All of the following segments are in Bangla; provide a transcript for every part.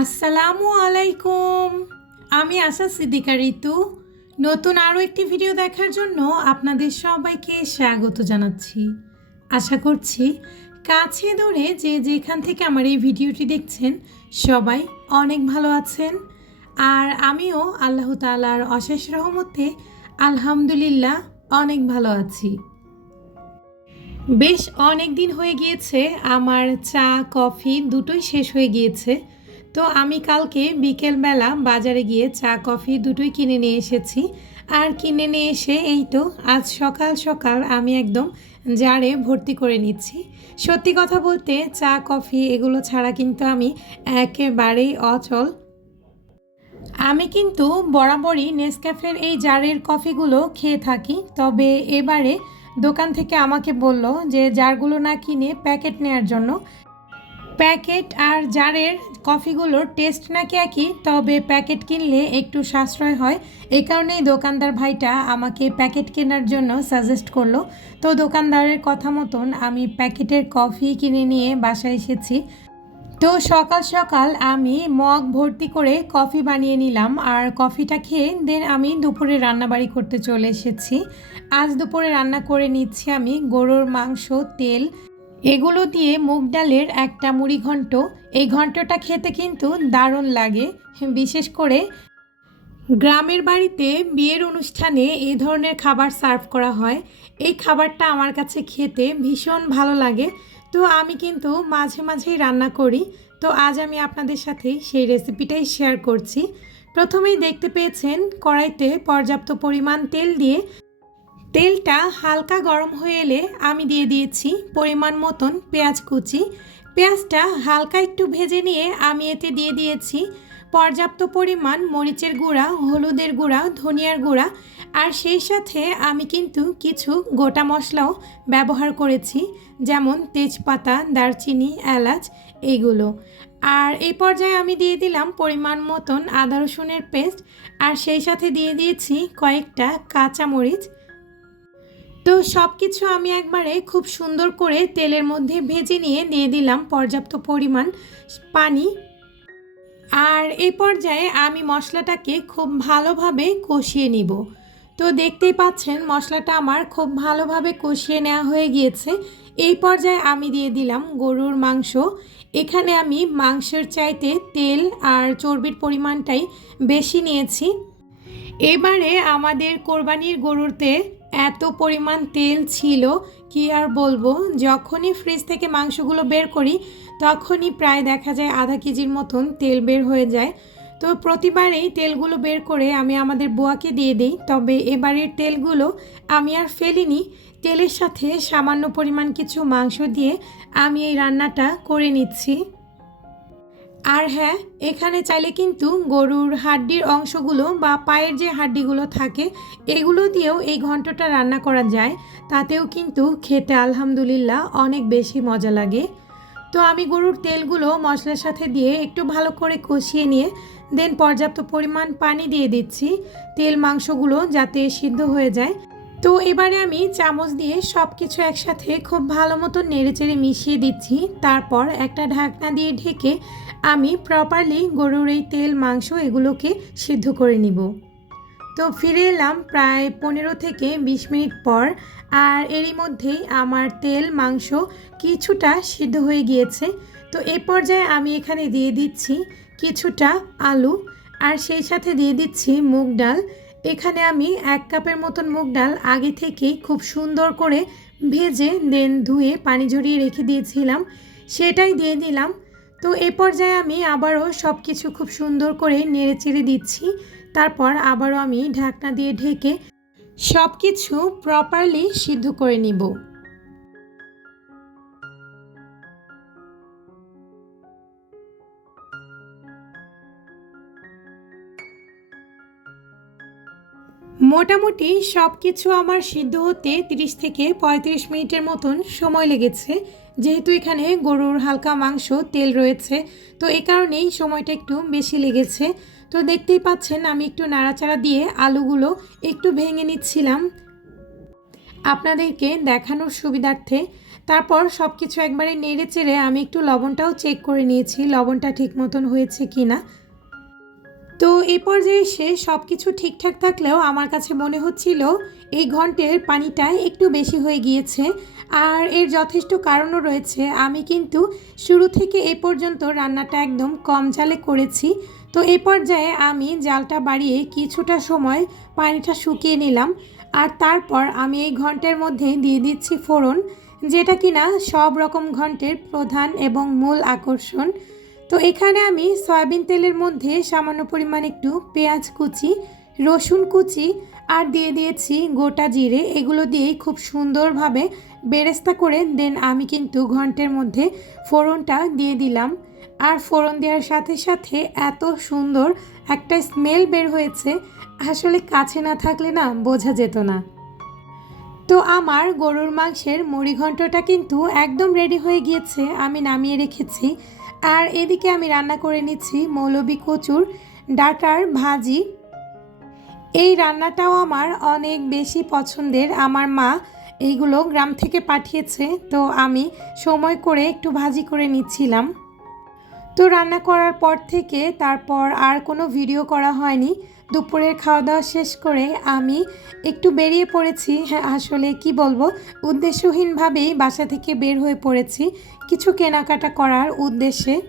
আসসালামু আলাইকুম। আমি আশা সিদ্দিকা ঋতু নতুন আরও একটি ভিডিও দেখার জন্য আপনাদের সবাইকে স্বাগত জানাচ্ছি। আশা করছি কাছে দূরে যে যেখান থেকে আমার এই ভিডিওটি দেখছেন, সবাই অনেক ভালো আছেন। আর আমিও আল্লাহ তালার অশেষ রহমতে আলহামদুলিল্লাহ অনেক ভালো আছি। বেশ অনেক দিন হয়ে গিয়েছে, আমার চা, কফি দুটোই শেষ হয়ে গিয়েছে। তো আমি কালকে বিকেলবেলা বাজারে গিয়ে চা, কফি দুটোই কিনে নিয়ে এসেছি। আর কিনে নিয়ে এসে এই তো আজ সকাল সকাল আমি একদম জারে ভর্তি করে নিচ্ছি। সত্যি কথা বলতে চা, কফি এগুলো ছাড়া কিন্তু আমি একেবারেই অচল। আমি কিন্তু বরাবরই নেসক্যাফের এই জারের কফিগুলো খেয়ে থাকি। তবে এবারে দোকান থেকে আমাকে বলল যে জারগুলো না কিনে প্যাকেট নেওয়ার জন্য প্যাকেট আর জারের কফিগুলোর টেস্ট নাকি একই? তবে প্যাকেট কিনলে একটু সাশ্রয় হয়। এই কারণেই দোকানদার ভাইটা আমাকে প্যাকেট কেনার জন্য সাজেস্ট করল। তো দোকানদারের কথা মতন আমি প্যাকেটের কফি কিনে নিয়ে বাসায় এসেছি। তো সকাল সকাল আমি মগ ভর্তি করে কফি বানিয়ে নিলাম আর কফিটা খেয়ে দেন আমি দুপুরে রান্নাবাড়ি করতে চলে এসেছি। আজ দুপুরে রান্না করে নিচ্ছি আমি গরুর মাংস, তেল এগুলো দিয়ে মুগ ডালের একটা মুড়ি ঘন্ট। এই ঘন্টটা খেতে কিন্তু দারুণ লাগে। বিশেষ করে গ্রামের বাড়িতে বিয়ের অনুষ্ঠানে এই ধরনের খাবার সার্ভ করা হয়। এই খাবারটা আমার কাছে খেতে ভীষণ ভালো লাগে। তো আমি কিন্তু মাঝে মাঝেই রান্না করি। তো আজ আমি আপনাদের সাথে সেই রেসিপিটাই শেয়ার করছি। প্রথমেই দেখতে পেয়েছেন কড়াইতে পর্যাপ্ত পরিমাণ তেল দিয়ে তেলটা হালকা গরম হয়ে এলে আমি দিয়ে দিয়েছি পরিমাণ মতন পেঁয়াজ কুচি। পেঁয়াজটা হালকা একটু ভেজে নিয়ে আমি এতে দিয়ে দিয়েছি পর্যাপ্ত পরিমাণ মরিচের গুঁড়া, হলুদের গুঁড়া, ধনিয়ার গুঁড়া। আর সেই সাথে আমি কিন্তু কিছু গোটা মশলাও ব্যবহার করেছি, যেমন তেজপাতা, দারচিনি, এলাচ এইগুলো। আর এই পর্যায়ে আমি দিয়ে দিলাম পরিমাণ মতন আদা রসুনের পেস্ট। আর সেই সাথে দিয়ে দিয়েছি কয়েকটা কাঁচামরিচ। তো সব কিছু আমি একবারে খুব সুন্দর করে তেলের মধ্যে ভেজে নিয়ে দিয়ে দিলাম পর্যাপ্ত পরিমাণ পানি। আর এই পর্যায়ে আমি মশলাটাকে খুব ভালোভাবে কষিয়ে নিব। তো দেখতেই পাচ্ছেন মশলাটা আমার খুব ভালোভাবে কষিয়ে নেওয়া হয়ে গিয়েছে। এই পর্যায়ে আমি দিয়ে দিলাম গরুর মাংস। এখানে আমি মাংসের চাইতে তেল আর চর্বির পরিমাণটাই বেশি নিয়েছি। এবারে আমাদের কোরবানির গরুতে এত পরিমাণ তেল ছিল, কি আর বলব? যখনই ফ্রিজ থেকে মাংসগুলো বের করি, তখনই প্রায় দেখা যায় আধা কেজির মতন তেল বের হয়ে যায়। তো প্রতিবারেই তেলগুলো বের করে আমি আমাদের বুয়াকে দিয়ে দিই, তবে এবারের তেলগুলো আমি আর ফেলিনি। তেলের সাথে সামান্য পরিমাণ কিছু মাংস দিয়ে আমি এই রান্নাটা করে নিচ্ছি। আর হ্যাঁ এখানে চাইলে কিন্তু গরুর হাড্ডির অংশগুলো বা পায়ের যে হাড্ডিগুলো থাকে, এগুলো দিয়েও এই ঘন্টটা রান্না করা যায়। তাতেও কিন্তু খেতে আলহামদুলিল্লাহ অনেক বেশি মজা লাগে। তো আমি গরুর তেলগুলো মশলার সাথে দিয়ে একটু ভালো করে কষিয়ে নিয়ে, দেন পর্যাপ্ত পরিমাণ পানি দিয়ে দিচ্ছি। তেল মাংসগুলো যাতে সিদ্ধ হয়ে যায়। তো এবারে আমি চামচ দিয়ে সব কিছু একসাথে খুব ভালো মতো নেড়েচেড়ে মিশিয়ে দিচ্ছি। তারপর একটা ঢাকনা দিয়ে ঢেকে আমি প্রপারলি গরুর এই তেল, মাংস এগুলোকে সিদ্ধ করে নিব। তো ফিরে এলাম প্রায় পনেরো থেকে বিশ মিনিট পর আর এরই মধ্যেই আমার তেল, মাংস কিছুটা সিদ্ধ হয়ে গিয়েছে। তো এ পর্যায়ে আমি এখানে দিয়ে দিচ্ছি কিছুটা আলু আর সেই সাথে দিয়ে দিচ্ছি মুগ ডাল। এখানে আমি এক কাপের মতন মুগ ডাল আগে থেকেই খুব সুন্দর করে ভেজে দেন ধুয়ে পানি ঝরিয়ে রেখে দিয়েছিলাম। সেটাই দিয়ে দিলাম। তো এ পর্যায়ে আমি আবারও সব কিছু খুব সুন্দর করে নেড়ে চেড়ে দিচ্ছি। তারপর আবারও আমি ঢাকনা দিয়ে ঢেকে সব কিছু প্রপারলি সিদ্ধ করে নিব। মোটামুটি সব কিছু আমার সিদ্ধ হতে 30 থেকে পঁয়ত্রিশ মিনিটের মতন সময় লেগেছে। যেহেতু এখানে গরুর হালকা মাংস, তেল রয়েছে, তো এই কারণেই সময়টা একটু বেশি লেগেছে। তো দেখতেই পাচ্ছেন, আমি একটু নাড়াচাড়া দিয়ে আলুগুলো একটু ভেঙে নিচ্ছিলাম। আপনাদেরকে দেখানোর সুবিধার্থে তারপর সব কিছু একবারে নেড়ে চেড়ে আমি একটু লবণটাও চেক করে নিয়েছি, লবণটা ঠিক মতন হয়েছে কি না তো এই পর্যায়ে এসে সব কিছু ঠিকঠাক থাকলেও আমার কাছে মনে হচ্ছিল এই ঘন্টের পানিটা একটু বেশি হয়ে গিয়েছে। আর এর যথেষ্ট কারণও রয়েছে। আমি কিন্তু শুরু থেকে এ পর্যন্ত রান্নাটা একদম কম জালে করেছি। তো এই পর্যায়ে আমি জালটা বাড়িয়ে কিছুটা সময় পানিটা শুকিয়ে নিলাম। আর তারপর আমি এই ঘন্টের মধ্যে দিয়ে দিচ্ছি ফোড়ন, যেটা কিনা সব রকম ঘন্টের প্রধান এবং মূল আকর্ষণ। তো এখানে আমি সয়াবিন তেলের মধ্যে সামান্য পরিমাণ একটু পেঁয়াজ কুচি, রসুন কুচি আর দিয়ে দিয়েছি গোটা জিরে। এগুলো দিয়েই খুব সুন্দরভাবে বেরেস্তা করে দেন আমি কিন্তু ঘন্টের মধ্যে ফোড়নটা দিয়ে দিলাম। আর ফোড়ন দেওয়ার সাথে সাথে এত সুন্দর একটা স্মেল বের হয়েছে, আসলে কাছে না থাকলে না বোঝা যেত না। তো আমার গরুর মাংসের মুড়ি ঘন্টটা কিন্তু একদম রেডি হয়ে গিয়েছে, আমি নামিয়ে রেখেছি। আর এদিকে আমি রান্না করে নিচ্ছি মৌলবি কচুর ডাটার ভাজি। এই রান্নাটাও আমার অনেক বেশি পছন্দের। আমার মা এইগুলো গ্রাম থেকে পাঠিয়েছে, তো আমি সময় করে একটু ভাজি করে নিচ্ছিলাম। তো রান্না করার পর থেকে তারপর আর কোনো ভিডিও করা হয়নি। দুপুরের খাওয়া দাওয়া শেষ করে আমি একটু বেরিয়ে পড়েছি। হ্যাঁ আসলে কি বলব? উদ্দেশ্যহীনভাবেই বাসা থেকে বের হয়ে পড়েছি কিছু কেনাকাটা করার উদ্দেশ্যে।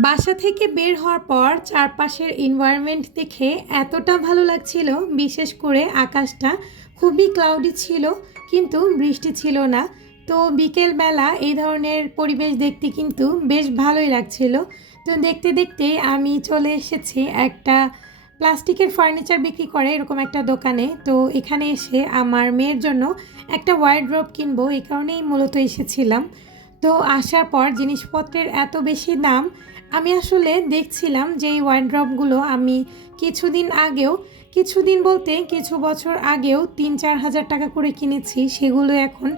বাসা থেকে বের হওয়ার পর চারপাশের এনভায়রনমেন্ট দেখে এতটা ভালো লাগছিল, বিশেষ করে আকাশটা। খুবই ক্লাউডি ছিল, কিন্তু বৃষ্টি ছিল না। তো বিকেলবেলা এই ধরনের পরিবেশ দেখতে কিন্তু বেশ ভালোই লাগছিল। তো দেখতে দেখতে আমি চলে এসেছি একটা প্লাস্টিকের ফার্নিচার বিক্রি করে এরকম একটা দোকানে। তো এখানে এসে আমার মেয়ের জন্য একটা ওয়ার্ড্রপ কিনবো, এই কারণেই মূলত এসেছিলাম। তো আসার পর জিনিসপত্রের এত বেশি দাম, আমি আসলে দেখছিলাম যে এই ওয়ার্ড্রপগুলো আমি কিছুদিন আগেও, কিছুদিন বলতে কিছু বছর আগেও তিন চার হাজার টাকা করে কিনেছি, সেগুলো এখন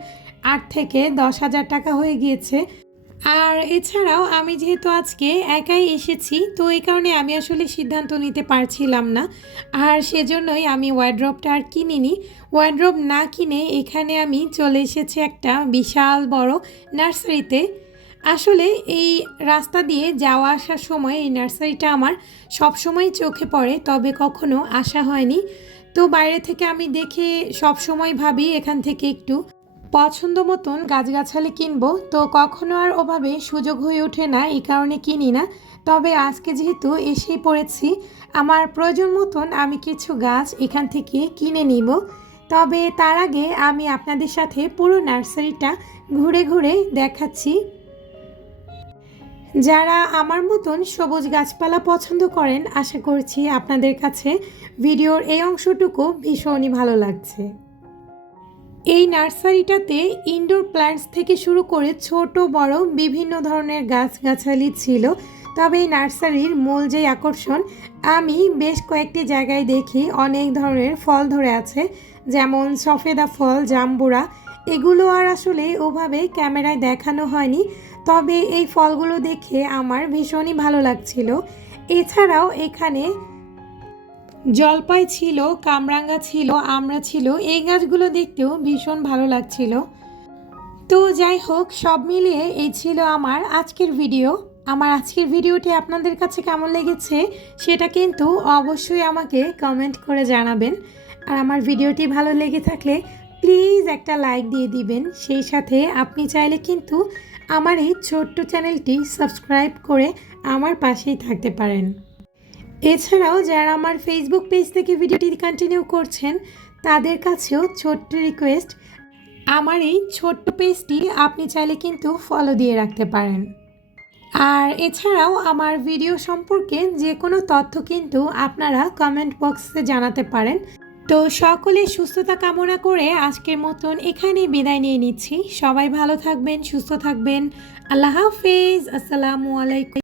আট থেকে দশ হাজার টাকা হয়ে গিয়েছে। আর এছাড়াও আমি যেহেতু আজকে একাই এসেছি, তো এই কারণে আমি আসলে সিদ্ধান্ত নিতে পারছিলাম না। আর সেজন্যই আমি ওয়ার্ড্রপটা আর কিনিনি। ওয়ার্ড্রপ না কিনে এখানে আমি চলে এসেছি একটা বিশাল বড় নার্সারিতে। আসলে এই রাস্তা দিয়ে যাওয়া আসার সময় এই নার্সারিটা আমার সবসময় চোখে পড়ে, তবে কখনো আসা হয়নি। তো বাইরে থেকে আমি দেখে সব সময় ভাবি এখান থেকে একটু পছন্দ মতন গাছগাছালি কিনবো, তো কখনো আর ওভাবে সুযোগ হয়ে ওঠে না, এই কারণে কিনি না। তবে আজকে যেহেতু এসেই পড়েছি, আমার প্রয়োজন মতন আমি কিছু গাছ এখান থেকে কিনে নিব। তবে তার আগে আমি আপনাদের সাথে পুরো নার্সারিটা ঘুরে ঘুরে দেখাচ্ছি। যারা আমার মতন সবুজ গাছপালা পছন্দ করেন, আশা করছি আপনাদের কাছে ভিডিওর এই অংশটুকু ভীষণই ভালো লাগছে। এই নার্সারিটাতে ইনডোর প্ল্যান্টস থেকে শুরু করে ছোট, বড় বিভিন্ন ধরনের গাছগাছালি ছিল। তবে এই নার্সারির মূল যে আকর্ষণ, আমি বেশ কয়েকটি জায়গায় দেখি অনেক ধরনের ফল ধরে আছে, যেমন সফেদা ফল, জাম্বুরা। এগুলো আর আসলে ওভাবে ক্যামেরায় দেখানো হয়নি, তবে এই ফলগুলো দেখে আমার ভীষণই ভালো লাগছিল। এছাড়াও এখানে জলপাই ছিল, কামরাঙ্গা ছিল আমড়া ছিল, এই গাছগুলো দেখতেও ভীষণ ভালো লাগছিল। তো যাই হোক, সব মিলিয়ে এই ছিল আমার আজকের ভিডিও। আমার আজকের ভিডিওটি আপনাদের কাছে কেমন লেগেছে সেটা কিন্তু অবশ্যই আমাকে কমেন্ট করে জানাবেন। আর আমার ভিডিওটি ভালো লেগে থাকলে প্লিজ একটা লাইক দিয়ে দিবেন। সেই সাথে আপনি চাইলে কিন্তু আমার এই ছোট্ট চ্যানেলটি সাবস্ক্রাইব করে আমার পাশেই থাকতে পারেন। এছাড়াও যারা আমার ফেসবুক পেজ থেকে ভিডিওটি কন্টিনিউ করছেন, তাদের কাছেও ছোট্ট রিকোয়েস্ট আমার এই ছোট্ট পেজটি আপনি চাইলে কিন্তু ফলো দিয়ে রাখতে পারেন। আর এছাড়াও আমার ভিডিও সম্পর্কে যে কোনো তথ্য কিন্তু আপনারা কমেন্ট বক্সে জানাতে পারেন। তো সকলে সুস্থতা কামনা করে আজকের মতন এখানেই বিদায় নিয়ে নিচ্ছি। সবাই ভালো থাকবেন, সুস্থ থাকবেন। আল্লাহ হাফেজ। আসসালামু আলাইকুম।